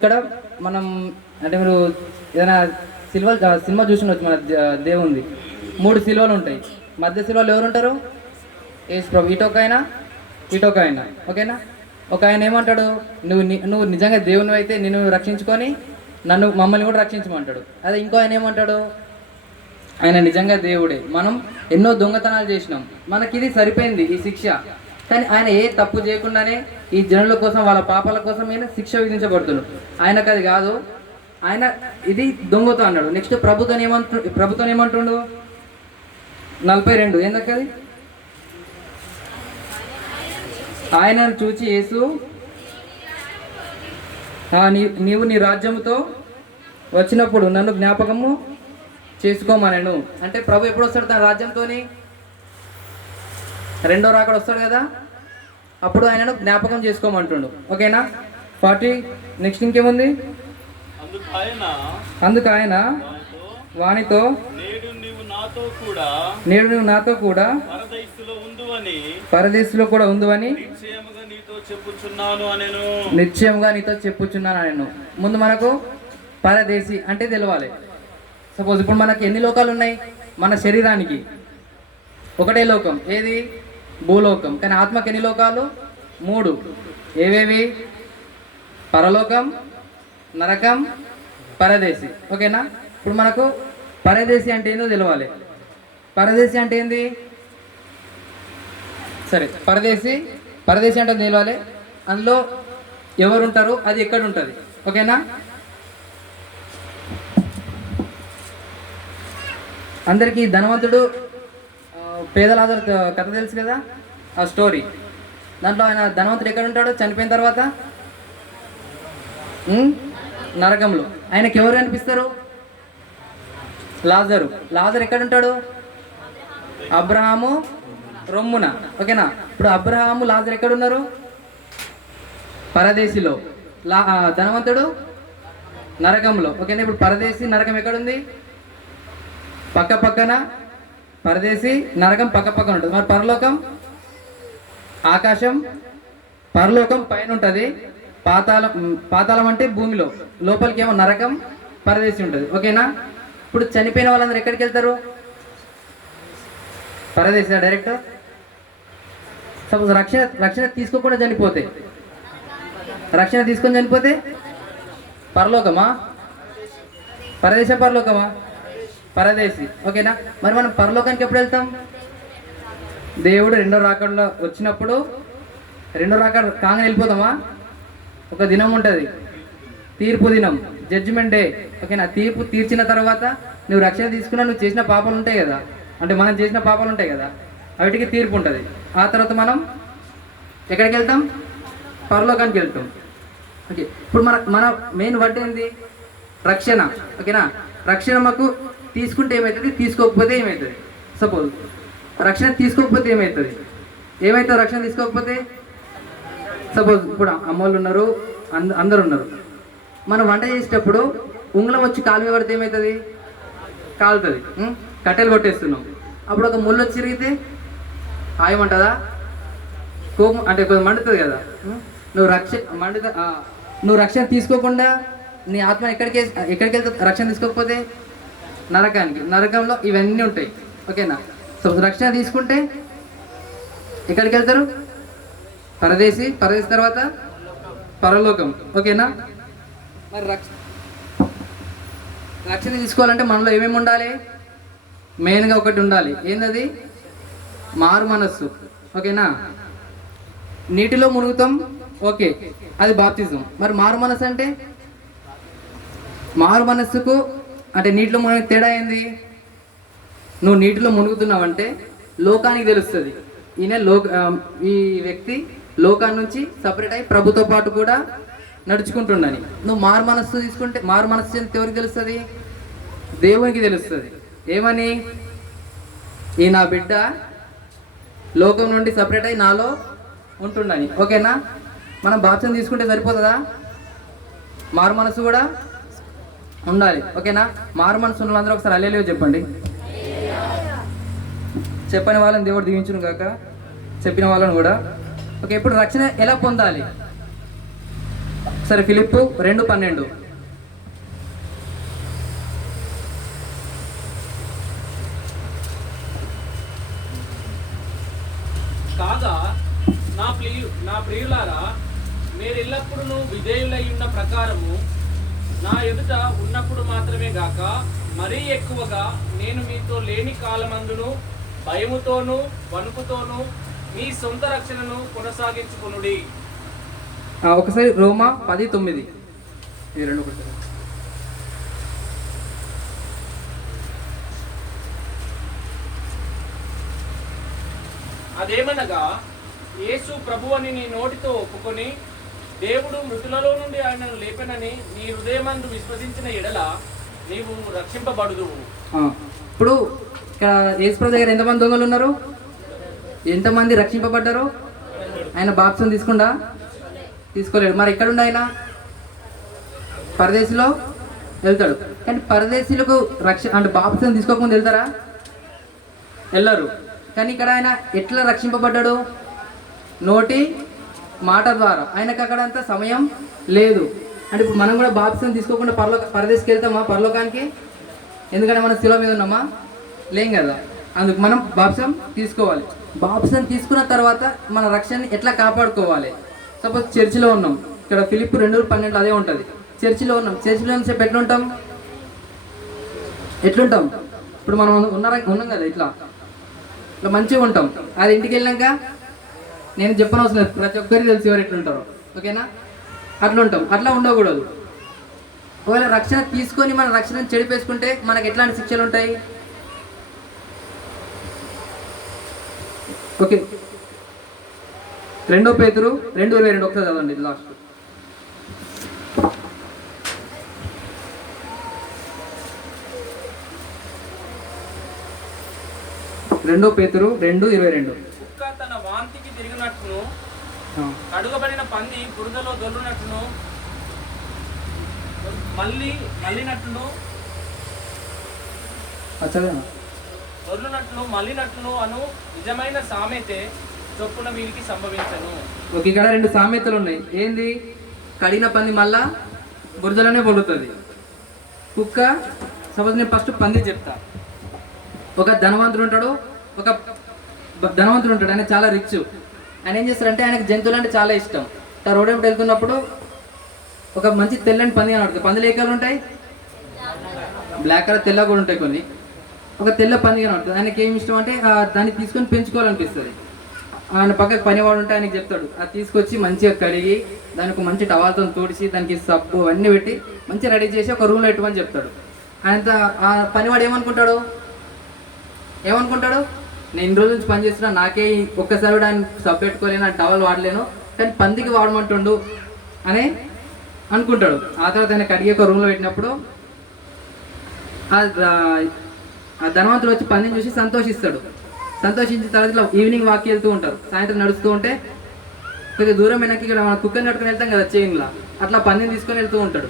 ఇక్కడ మనం అంటే మీరు ఏదైనా సిల్వల్ సినిమా చూసుకోవచ్చు మన దే- దేవుంది. మూడు సిల్వలు ఉంటాయి. మధ్య సిల్వలు ఎవరు ఉంటారు ఏసు ప్రభు ఇటొక ఆయన ఇటొక ఆయన. ఓకేనా? ఒక ఆయన ఏమంటాడు? నువ్వు నువ్వు నిజంగా దేవుని అయితే నిన్ను రక్షించుకొని నన్ను మమ్మల్ని కూడా రక్షించమంటాడు. అదే ఇంకో ఆయన ఏమంటాడు? ఆయన నిజంగా దేవుడే. మనం ఎన్నో దొంగతనాలు చేసినాం. మనకి ఇది సరిపోయింది ఈ శిక్ష. కానీ ఆయన ఏ తప్పు చేయకుండానే ఈ జనుల కోసం వాళ్ళ పాపాల కోసం ఆయన శిక్ష విధించబడుతున్నాడు ఆయనకు అది కాదు. ఆయన ఇది దొంగతో అన్నాడు. నెక్స్ట్ ప్రభుత్వం ఏమంటు ప్రభుత్వం ఏమంటుండు? నలభై రెండు. ఏందక్క అది? ఆయనను చూచి యేసు నీవు నీ రాజ్యముతో వచ్చినప్పుడు నన్ను జ్ఞాపకము చేసుకోమనను. అంటే ప్రభు ఎప్పుడు వస్తాడు తన రాజ్యంతోని? రెండో రాకడ వస్తాడు కదా? అప్పుడు ఆయనను జ్ఞాపకం చేసుకోమంటుండు. ఓకేనా? ఫార్టీ నెక్స్ట్ ఇంకేముంది? అందుకు ఆయన అందుకు ఆయన వానితో, నేడు కూడా నువ్వు నాతో కూడా పరదేశంలో కూడా ఉందని నిశ్చయంగా నీతో చెప్పుచున్నాను నేను ముందు మనకు పరదేశి అంటే తెలవాలి. సపోజ్ ఇప్పుడు మనకి ఎన్ని లోకాలు ఉన్నాయి మన శరీరానికి. ఒకటే లోకం. ఏది? భూలోకం. కానీ ఆత్మకి ఎన్ని లోకాలు? మూడు. ఏవేవి? పరలోకం నరకం పరదేశి. ఓకేనా? ఇప్పుడు మనకు పరదేశి అంటే ఏందో తెలవాలి. పరదేశి అంటే ఏంది? సరే పరదేశి పరదేశి అంటే తెలవాలి. అందులో ఎవరు ఉంటారు అది ఎక్కడ ఉంటుంది ఓకేనా? అందరికీ ధనవంతుడు పేదలాదరు కథ తెలుసు కదా? ఆ స్టోరీ దాంట్లో ఆయన ధనవంతుడు ఎక్కడ ఉంటాడో? చనిపోయిన తర్వాత? నరకంలో. ఆయనకి ఎవరు కనిపిస్తారు? లాజరు. లాజర్ ఎక్కడ ఉంటాడు? అబ్రహాము రొమ్మున. ఓకేనా? ఇప్పుడు అబ్రహాము లాజర్ ఎక్కడ ఉన్నారు? పరదేశిలో. లా ధనవంతుడు నరకంలో. ఓకేనా? ఇప్పుడు పరదేశి నరకం ఎక్కడుంది పక్క పక్కన పరదేశి నరకం పక్క పక్కన ఉంటుంది. మరి పరలోకం? ఆకాశం? పరలోకం పైన ఉంటుంది పాతాళం పాతాళం అంటే భూమిలో. లోపలికి ఏమో నరకం పరదేశి ఉంటుంది. ఓకేనా? ఇప్పుడు చనిపోయిన వాళ్ళందరూ ఎక్కడికి వెళ్తారు? పరదేశ డైరెక్ట్? సపోజ్ రక్షణ రక్షణ తీసుకోకుండా చనిపోతే. రక్షణ తీసుకొని చనిపోతే? పరలోకమా? పరదేశ పరలోకమా? పరదేశి. ఓకేనా? మరి మనం పరలోకానికి ఎప్పుడు వెళ్తాం? దేవుడు రెండో రాకంలో వచ్చినప్పుడు రెండో రాక కాగానే వెళ్ళిపోతామా? ఒక దినం ఉంటుంది. తీర్పు దినం జడ్జిమెంట్ డే ఓకేనా? తీర్పు తీర్చిన తర్వాత నువ్వు రక్షణ తీసుకున్నా నువ్వు చేసిన పాపాలు ఉంటాయి కదా? అంటే మనం చేసిన పాపాలు ఉంటాయి కదా? వాటికి తీర్పు ఉంటుంది. ఆ తర్వాత మనం ఎక్కడికి వెళ్తాం? పరలోకానికి వెళ్తాం. ఓకే. ఇప్పుడు మన మన మెయిన్ వర్డ్ ఏంది? రక్షణ. ఓకేనా? రక్షణ మాకు తీసుకుంటే ఏమవుతుంది తీసుకోకపోతే ఏమవుతుంది సపోజ్ రక్షణ తీసుకోకపోతే ఏమవుతుంది ఏమవుతుంది రక్షణ తీసుకోకపోతే? సపోజ్ ఇప్పుడు అమ్మోళ్ళు ఉన్నారు అంద అందరు ఉన్నారు. మనం వంట చేసేటప్పుడు ఉంగళం వచ్చి కాలు మీద పడితే ఏమవుతుంది కాలుతుంది. కట్టెలు కొట్టేస్తున్నాం. అప్పుడు ఒక ముళ్ళు వచ్చి తిరిగితే ఆయమంటుందా కోపం అంటే కొంచెం మండుతుంది కదా. నువ్వు రక్ష మండుత నువ్వు రక్షణ తీసుకోకుండా నీ ఆత్మ ఎక్కడికి ఎక్కడికి వెళ్తా రక్షణ తీసుకోకపోతే? నరకానికి నరకంలో ఇవన్నీ ఉంటాయి. ఓకేనా? సో రక్షణ తీసుకుంటే ఎక్కడికి వెళ్తారు? పరదేశి పరదేశి తర్వాత పరలోకం. ఓకేనా? మరి రక్ష రక్షణ తీసుకోవాలంటే మనలో ఏమేమి ఉండాలి? మెయిన్గా ఒకటి ఉండాలి. ఏంటది మారు మనస్సు. ఓకేనా? నీటిలో మునుగుతాం. ఓకే. అది బాప్తిజం. మరి మారు మనస్సు అంటే? మారు మనస్సుకు అంటే నీటిలో మునిగి తేడా ఏంది? నువ్వు నీటిలో మునుగుతున్నావంటే లోకానికి తెలుస్తుంది. ఈయన లోక ఈ వ్యక్తి లోకాన్ని నుంచి సపరేట్ అయి ప్రభుతో పాటు కూడా నడుచుకుంటుండని. నువ్వు మారు మనస్సు తీసుకుంటే మారు మనస్సు చెందితే ఎవరికి తెలుస్తుంది? దేవునికి తెలుస్తుంది. ఏమని? ఈ నా బిడ్డ లోకం నుండి సపరేట్ అయి నాలో ఉంటుండని. ఓకేనా? మనం బాప్సం తీసుకుంటే సరిపోతుందా? మారు మనసు కూడా ఉండాలి. ఓకేనా? మారు మనసు ఉన్న ఒకసారి అల్లెలియో చెప్పండి. చెప్పని వాళ్ళని దేవుడు దీవించును కాక చెప్పిన వాళ్ళని కూడా. ఓకే ఇప్పుడు రక్షణ ఎలా పొందాలి? సరే ఫిలిప్పు రెండు పన్నెండు. కాగా నా ప్రియు నా ప్రియులారా మీరు ఎల్లప్పుడూ విధేయులై ఉన్న ప్రకారము నా ఎదుట ఉన్నప్పుడు మాత్రమే గాక మరీ ఎక్కువగా నేను మీతో లేని కాలమందును భయముతోనూ వణుకుతోనూ మీ సొంత రక్షణను కొనసాగించుకొనుడి. ఒకసారి రోమా పది తొమ్మిది. ఈ రెండు ఒకటి. అదేమనగా యేసు ప్రభు అని నీ నోటితో ఒప్పుకొని దేవుడు మృతులలో నుండి ఆయనను లేపనని నీ హృదయమందు విశ్వసించిన ఎడల నీవు రక్షింపబడుదు ఇప్పుడు ఇక్కడ యేసుప్రభు దగ్గర ఎంతమంది దొంగలు ఉన్నారు? ఎంతమంది రక్షింపబడ్డారు? ఆయన బాప్సం తీసుకుండా? తీసుకోలేడు. మరి ఎక్కడుండ ఆయన? పరదేశిలో వెళ్తాడు. కానీ పరదేశీలకు రక్ష అంటే బాప్సం తీసుకోకుండా వెళ్తారా? వెళ్ళరు. కానీ ఇక్కడ ఆయన ఎట్లా రక్షింపబడ్డాడు? నోటి మాట ద్వారా. ఆయనకు అక్కడ అంత సమయం లేదు. అంటే ఇప్పుడు మనం కూడా బాప్సం తీసుకోకుండా పరలోక పరదేశికి వెళ్తామా? పరలోకానికి? ఎందుకంటే మనం శిలో మీద ఉన్నామా? లేం కదా. అందుకు మనం బాప్సం తీసుకోవాలి. బాప్సం తీసుకున్న తర్వాత మన రక్షణని ఎట్లా కాపాడుకోవాలి? సపోజ్ చర్చిలో ఉన్నాం. ఇక్కడ ఫిలిప్ రెండు పన్నెండు అదే ఉంటుంది. చర్చిలో ఉన్నాం. చర్చిలో సేపు ఎట్లుంటాం? ఎట్లుంటాం? ఇప్పుడు మనం ఉన్నారా ఉన్నాం కదా ఇట్లా. ఇట్లా మంచిగా ఉంటాం. అది ఇంటికి వెళ్ళాక నేను చెప్పనవసరం లేదు. ప్రతి ఒక్కరికి తెలిసి ఎవరు ఎట్లుంటారో. ఓకేనా? అట్లా ఉంటాం అట్లా ఉండకూడదు. ఒకవేళ రక్షణ తీసుకొని మన రక్షణ చెడిపేసుకుంటే మనకు ఎట్లాంటి శిక్షలు ఉంటాయి? ఓకే. రెండో పేతురు రెండు ఇరవై రెండు. ఒకసారి చదవండి ఇది లాస్ట్ రెండో పేతురు రెండు ఇరవై రెండు కుక్క తన వాంతికి తిరిగినట్టును ఆ. కడుగబడిన పంది బురదలో దొర్లునట్టును మళ్ళీ మళ్ళినట్టును దొర్లునట్టును మళ్ళినట్టును అను నిజమైన సామెతే చొప్పున వీరికి సంభవించను. ఓకే ఇక్కడ రెండు సామెతలు ఉన్నాయి. ఏంది? కడిగిన పంది మళ్ళా బురదలోనే పొలుతుంది కుక్క సపోజ్ నేను ఫస్ట్ పంది చెప్తా. ఒక ధనవంతుడు ఉంటాడు ఒక ధనవంతుడు ఉంటాడు ఆయన చాలా రిచ్. ఆయన ఏం చేస్తారంటే ఆయనకు జంతువులు అంటే చాలా ఇష్టం. ఆ రోడ్ వెంట వెళ్తున్నప్పుడు ఒక మంచి తెల్లని పంది కనబడుతుంది. పందులు ఏ కలర్ ఉంటాయి? బ్లాక్ కలర్ తెల్ల కూడా ఉంటాయి కొన్ని. ఒక తెల్ల పంది కనబడుతుంది. ఆయనకి ఏం ఇష్టం అంటే దాన్ని తీసుకొని పెంచుకోవాలనిపిస్తుంది. ఆయన పక్కకు పనివాడు ఉంటే ఆయనకి చెప్తాడు. అది తీసుకొచ్చి మంచిగా కడిగి దానికి మంచి టవాల్తో తోడిచి దానికి సబ్బు అన్నీ పెట్టి మంచిగా రెడీ చేసి ఒక రూమ్లో పెట్టమని చెప్తాడు. ఆయన ఆ పనివాడు ఏమనుకుంటాడు? ఏమనుకుంటాడు? నేను ఇన్ని రోజుల నుంచి పని చేస్తున్నా నాకే ఈ ఒక్కసారి కూడా ఆయన సబ్ పెట్టుకోలేను ఆ టవల్ వాడలేను కానీ పందికి వాడమంటుండు అని అనుకుంటాడు. ఆ తర్వాత ఆయన కడిగి ఒక రూమ్లో పెట్టినప్పుడు ఆ ధనవంతుడు వచ్చి పందిని చూసి సంతోషిస్తాడు. సంతోషించిన తర్వాత ఇట్లా ఈవినింగ్ వాక్ వెళ్తూ ఉంటారు. సాయంత్రం నడుస్తూ ఉంటే కొద్దిగా దూరం వెనక్కి ఇక్కడ మనం కుక్కని నడుకుని వెళ్తాం కదా చైన్లా. అట్లా పందిని తీసుకొని వెళ్తూ ఉంటాడు.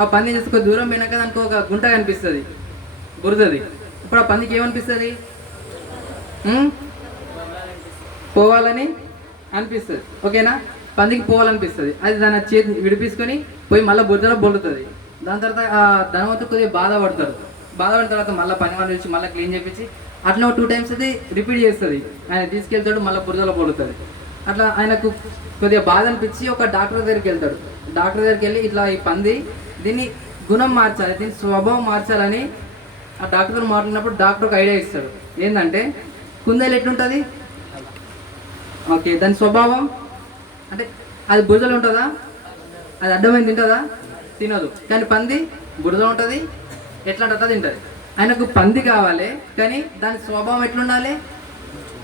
ఆ పందిని చేసి కొద్ది దూరం వెనక దానికి ఒక గుంట కనిపిస్తుంది. బురదది. ఇప్పుడు ఆ పందికి ఏమనిపిస్తుంది? పోవాలని అనిపిస్తుంది ఓకేనా? పందికి పోవాలనిపిస్తుంది. అది దాని చేతి విడిపించుకొని పోయి మళ్ళీ బుద్ధలో బొల్లుతుంది. దాని తర్వాత ఆ ధనవంతు కొద్దిగా బాధపడతారు బాధపడిన తర్వాత మళ్ళీ పని వాళ్ళు వచ్చి మళ్ళీ క్లీన్ చేపించి అట్లా టూ టైమ్స్ అది రిపీట్ చేస్తుంది. ఆయన తీసుకెళ్తాడు మళ్ళీ బురదలో పడుతుంది అట్లా ఆయనకు కొద్దిగా బాధ అనిపించి ఒక డాక్టర్ దగ్గరికి వెళ్తాడు. డాక్టర్ దగ్గరికి వెళ్ళి ఇట్లా ఈ పంది దీన్ని గుణం మార్చాలి దీని స్వభావం మార్చాలని ఆ డాక్టర్ మాట్లాడినప్పుడు డాక్టర్ ఒక ఐడియా ఇస్తాడు. ఏంటంటే కుందేలు ఎట్లుంటుంది? ఓకే దాని స్వభావం? అంటే అది బురదలో ఉంటుందా? అది అడ్డమైన తింటుందా? తినదు. కానీ పంది బురద ఉంటుంది ఎట్లా ఉంటుంది తింటుంది. ఆయనకు పంది కావాలి కానీ దాని స్వభావం ఎట్లుండాలి?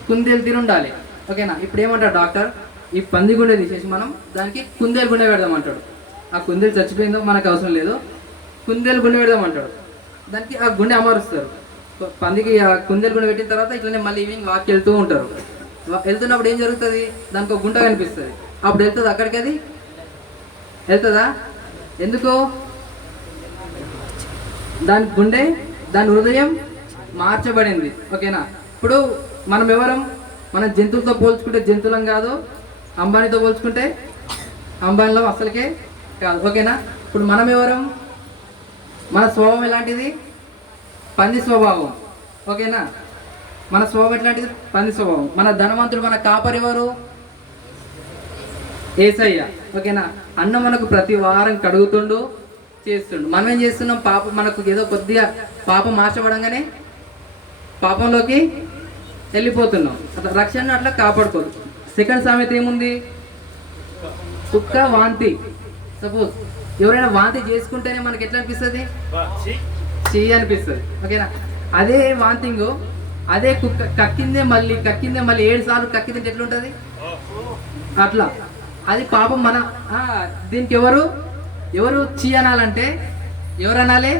కుందేలు తిని ఉండాలి. ఓకేనా? ఇప్పుడు ఏమంటాడు డాక్టర్? ఈ పంది గుండె తీసేసి మనం దానికి కుందేలు గుండె పెడదామంటాడు. ఆ కుందేలు చచ్చిపోయిందో మనకు అవసరం లేదు. కుందేలు గుండె పెడదామంటాడు. దానికి ఆ గుండె అమరుస్తారు. పందికి కుందేలు కూడా పెట్టిన తర్వాత ఇట్లనే మళ్ళీ ఈవినింగ్ వాక్ వెళ్తూ ఉంటారు. వెళ్తున్నప్పుడు ఏం జరుగుతుంది? దానికి ఒక గుంట కనిపిస్తుంది. అప్పుడు వెళ్తుంది అక్కడికి అది? వెళ్తుందా? ఎందుకు? దాని గుండె దాని హృదయం మార్చబడింది. ఓకేనా? ఇప్పుడు మనం ఎవరం? మనం జంతువులతో పోల్చుకుంటే జంతువులం కాదు అంబానీతో పోల్చుకుంటే అంబానీలో అసలుకే కాదు. ఓకేనా? ఇప్పుడు మనం ఎవరం? మన స్వభావం ఎలాంటిది? పంది స్వభావం. ఓకేనా? మన స్వభావం ఎట్లాంటిది? పంది స్వభావం. మన ధనవంతుడు మన కాపరి ఎవరు? ఏసయ్య. ఓకేనా? అన్న మనకు ప్రతి వారం కడుగుతుండు చేస్తుండు. మనం ఏం చేస్తున్నాం? పాపం మనకు ఏదో కొద్దిగా పాపం మార్చబడంగానే పాపంలోకి వెళ్ళిపోతున్నాం. అట్లా రక్షణ అట్లా కాపాడుకోరు. సెకండ్ సామెత ఏముంది? కుక్క వాంతి. సపోజ్ ఎవరైనా వాంతి చేసుకుంటేనే మనకి ఎట్లా అనిపిస్తుంది? చెయ్యి అనిపిస్తుంది. ఓకేనా? అదే వాంతింగ్ అదే కుక్క కక్కిందే మళ్ళీ కక్కిందే మళ్ళీ ఏడు సార్లు కక్కిందంటే ఎట్లుంటుంది? అట్లా. అది పాపం మన దీనికి ఎవరు ఎవరు చీ అనాలంటే ఎవరు అనాలి?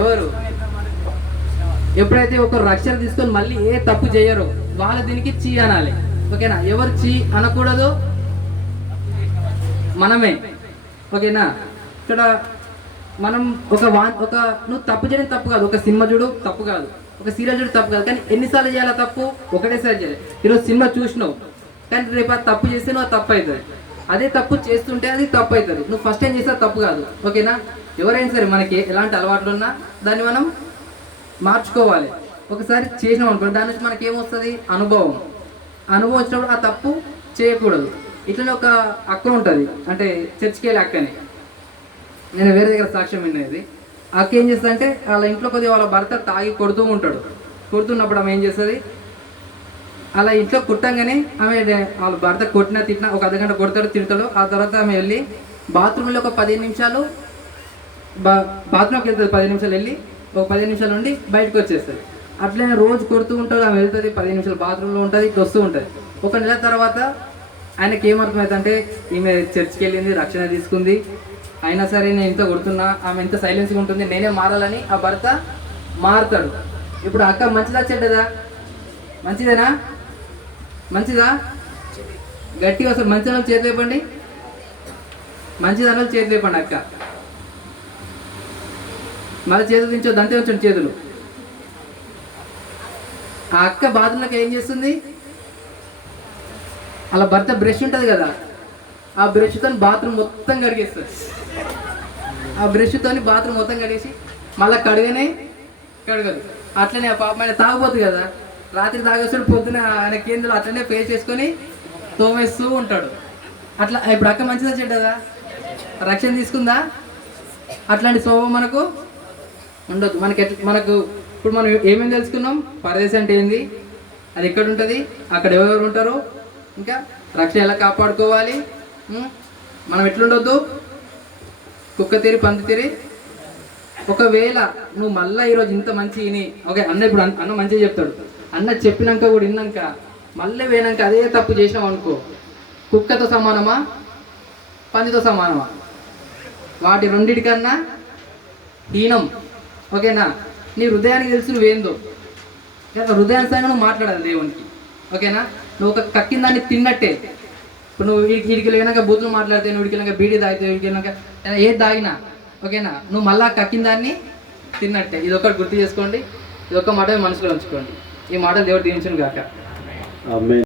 ఎవరు? ఎప్పుడైతే ఒక రక్షణ తీసుకొని మళ్ళీ ఏ తప్పు చేయరో వాళ్ళ దీనికి చీ అనాలి. ఓకేనా? ఎవరు చీ అనకూడదు? మనమే. ఓకేనా? ఇక్కడ మనం ఒక వా ఒక నువ్వు తప్పు చేయడం తప్పు కాదు. ఒక సినిమా చూడు తప్పు కాదు. ఒక సీరియల్ చూడు తప్పు కాదు. కానీ ఎన్నిసార్లు చేయాలా తప్పు? ఒకటేసారి చేయాలి. ఈరోజు సినిమా చూసినావు. కానీ రేపు అది తప్పు చేస్తే నువ్వు అది తప్పు అవుతుంది అదే తప్పు చేస్తుంటే అది తప్పు అవుతుంది నువ్వు ఫస్ట్ టైం చేస్తే తప్పు కాదు. ఓకేనా? ఎవరైనా సరే మనకి ఎలాంటి అలవాట్లు ఉన్నా దాన్ని మనం మార్చుకోవాలి. ఒకసారి చేసినాం అనుకో దాని నుంచి మనకి ఏమొస్తుంది? అనుభవం. అనుభవం వచ్చినప్పుడు ఆ తప్పు చేయకూడదు. ఇట్లనే ఒక అక్క ఉంటుంది. అంటే చర్చికి వెళ్ళే అక్కనే. నేను వేరే దగ్గర సాక్ష్యం విన్నది అక్క ఏం చేస్తుంది అంటే వాళ్ళ ఇంట్లో కొద్దిగా వాళ్ళ భర్త తాగి కొడుతూ ఉంటాడు. కొడుతున్నప్పుడు ఆమె ఏం చేస్తుంది? అలా ఇంట్లో కుట్టంగానే ఆమె వాళ్ళ భర్త కొట్టినా తిట్టినా ఒక అర్ధగంట కొడతాడు తిడతాడు. ఆ తర్వాత ఆమె వెళ్ళి బాత్రూంలో ఒక పదిహేను నిమిషాలు బా బాత్రూమ్కి వెళ్తుంది పది నిమిషాలు వెళ్ళి. ఒక పదిహేను నిమిషాలు ఉండి బయటకు వచ్చేస్తుంది. అట్లనే రోజు కొడుతూ ఉంటాడు ఆమె వెళ్తుంది పదిహేను నిమిషాలు బాత్రూంలో ఉంటుంది ఇట్లా వస్తూ ఉంటుంది. ఒక నెల తర్వాత ఆయనకి ఏమర్థమవుతుందంటే ఈమె చర్చికి వెళ్ళింది రక్షణ తీసుకుంది. అయినా సరే నేను ఇంత కొడుతున్నా ఆమె ఎంత సైలెన్స్గా ఉంటుంది నేనే మారాలని ఆ భర్త మారుతాడు. ఇప్పుడు ఆ అక్క మంచిదా చెడ్డదా? మంచిదేనా? మంచిదా? గట్టిగా అసలు మంచి వాళ్ళు చేతి లేపండి. మంచిదన్న చేతి లేపండి అక్క. మళ్ళీ చేతులు దించో దంతే ఉంచండి చేతులు. ఆ అక్క బాధలకు ఏం చేస్తుంది? అలా భర్త బ్రష్ ఉంటుంది కదా. ఆ బ్రష్తో బాత్రూమ్ మొత్తం కడిగేస్తుంది ఆ బ్రష్తో బాత్రూమ్ మొత్తం కడిగేసి మళ్ళీ కడిగనే కడగదు. అట్లనే ఆ పాప ఆయన తాగబోతుంది కదా. రాత్రి తాగేస్తాడు పొద్దున ఆయన కేంద్రం అట్లనే పే చేసుకొని తోమేస్తూ ఉంటాడు. అట్లా ఇప్పుడు అక్క మంచిదా చెడ్డదా? రక్షణ తీసుకుందా? అట్లాంటి స్వభావం మనకు ఉండదు. మనకి ఎట్ల- మనకు ఇప్పుడు మనం ఏమేమి తెలుసుకున్నాం? పరదేశం అంటే ఏంది? అది ఎక్కడ ఉంటుంది? అక్కడ ఎవరెవరు ఉంటారు? ఇంకా రక్షణ ఎలా కాపాడుకోవాలి? మనం ఎట్లుండొద్దు? కుక్క తీరి పంది తీరి. ఒకవేళ నువ్వు మళ్ళీ ఈరోజు ఇంత మంచి విని ఓకే అన్న ఇప్పుడు అన్న మంచిగా చెప్తాడు. అన్న చెప్పినాక కూడా విన్నాక మళ్ళీ పోయినాక అదే తప్పు చేసినాం అనుకో కుక్కతో సమానమా? పందితో సమానమా? వాటి రెండిటికన్నా హీనం. ఓకేనా? నీ హృదయానికి తెలిసి నువ్వేందో. ఇక హృదయానుసారంగా నువ్వు మాట్లాడాలి దేవునికి. ఓకేనా? నువ్వు ఒక కక్కిన దాన్ని తిన్నట్టే. ఇప్పుడు నువ్వు వీడికి వీడికి లేనాక బూతులు మాట్లాడితే నువ్వు వీడికి బీడీ తాగితే వీడికి వెళ్ళినాక ఏది తాగినా ఓకేనా? నువ్వు మళ్ళా కక్కిన దాన్ని తిన్నట్టే. ఇది ఒకటి గుర్తు చేసుకోండి. ఇది ఒక్క మాట మనసులో ఉంచుకోండి. ఈ మాట దేవుడు దీవించను కాక